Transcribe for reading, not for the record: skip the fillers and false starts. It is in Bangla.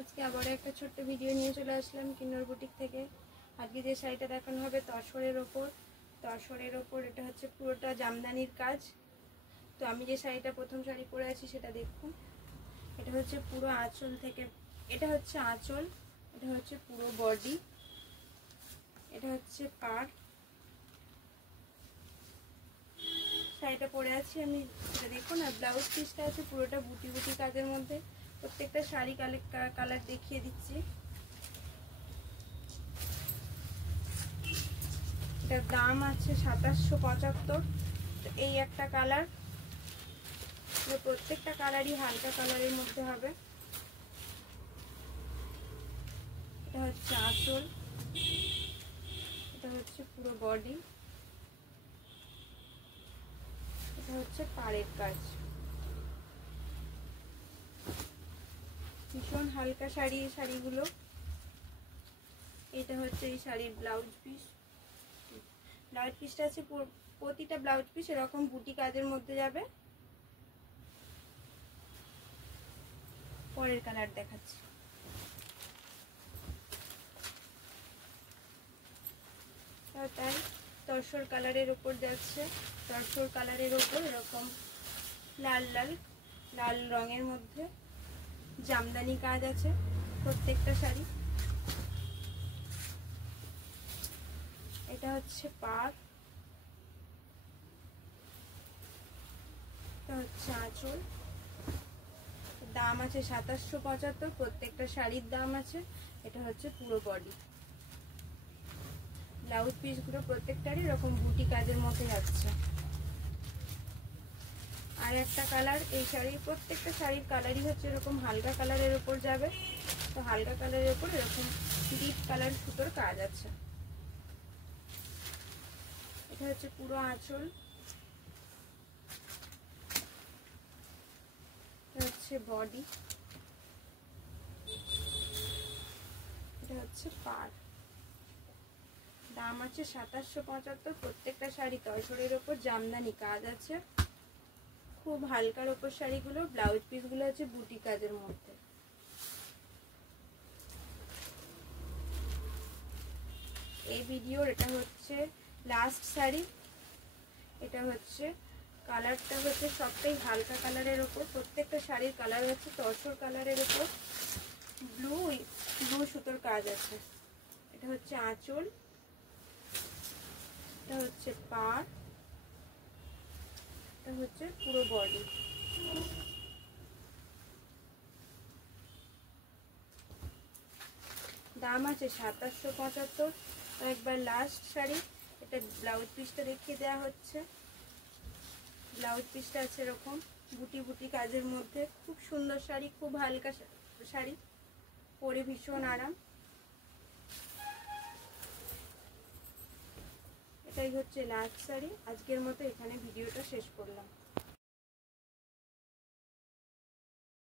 আজকে আবার একটা ছোট্ট ভিডিও নিয়ে চলে আসলাম কিন্নর বুটিক থেকে। আজকে যে শাড়িটা দেখানো হবে তসরের ওপর এটা হচ্ছে পুরোটা জামদানির কাজ। তো আমি যে শাড়িটা প্রথম শাড়ি পরে আছি সেটা দেখুন। এটা হচ্ছে পুরো আঁচল থেকে, এটা হচ্ছে আঁচল, এটা হচ্ছে পুরো বডি, এটা হচ্ছে পাড়। শাড়িটা পরে আছি আমি, সেটা দেখুন। আর ব্লাউজ পিসটা আছে পুরোটা বুটি বুটি কাজের মধ্যে। প্রত্যেকটা শাড়ি কালার দেখিয়ে দিচ্ছি। এটার দাম আছে 2775। এই একটা কালার, প্রত্যেকটা কালারই হালকা কালারের মধ্যে হবে। এটা হচ্ছে আঁচল, এটা হচ্ছে পুরো বডি, এটা হচ্ছে পাড়ের কাজ। ভীষণ হালকা শাড়ি এই শাড়িগুলো। এটা হচ্ছে এই শাড়ির ব্লাউজ পিস। ব্লাউজ পিসটা আছে, প্রতিটা ব্লাউজ পিস এরকম বুটি কাজের মধ্যে যাবে। পরের কালার দেখাচ্ছি। তাই তসর কালারের ওপর যাচ্ছে, তসর কালারের ওপর এরকম লাল লাল লাল রঙের মধ্যে জামদানি কাজ আছে প্রত্যেকটা শাড়ি। এটা হচ্ছে পাড়, এটা হচ্ছে আঁচল। দাম আছে 2775, প্রত্যেকটা শাড়ির দাম আছে। এটা হচ্ছে পুরো বডি। ব্লাউজ পিসগুলো প্রত্যেকটারই এরকম বুটি কাজের মধ্যে যাচ্ছে। আর একটা কালার, এই শাড়ির প্রত্যেকটা শাড়ির কালারই হচ্ছে এরকম হালকা কালারের উপর যাবে। তো হালকা কালারের উপর এরকম ডিপ কালার সুতোর কাজ আছে। এটা হচ্ছে পুরো আঁচল, এটা হচ্ছে বডি, এটা হচ্ছে পাড়। দাম আছে 2775। প্রত্যেকটা শাড়ি তসরের ওপর জামদানি কাজ আছে, খুব হালকার ওপর শাড়িগুলো। ব্লাউজ পিসগুলো আছে বুটি কাজের মধ্যে। এই ভিডিওর এটা হচ্ছে লাস্ট শাড়ি। এটা হচ্ছে কালারটা হচ্ছে সবটাই হালকা কালারের ওপর। প্রত্যেকটা শাড়ির কালার হচ্ছে তসর কালারের ওপর ব্লু সুতোর কাজ আছে। এটা হচ্ছে আঁচল, এটা হচ্ছে পাড়, এটা হচ্ছে পুরো বডি। দাম আছে 2775। একবার লাস্ট শাড়ি, এটা ব্লাউজ পিসটা দেখিয়ে দেওয়া হচ্ছে। ব্লাউজ পিসটা আছে এরকম বুটি বুটি কাজের মধ্যে। খুব সুন্দর শাড়ি, খুব হালকা শাড়ি, পরে ভীষণ আরাম। এটাই হচ্ছে লাস্ট শাড়ি। আজকের মতো এখানে ভিডিওটা শেষ করলাম।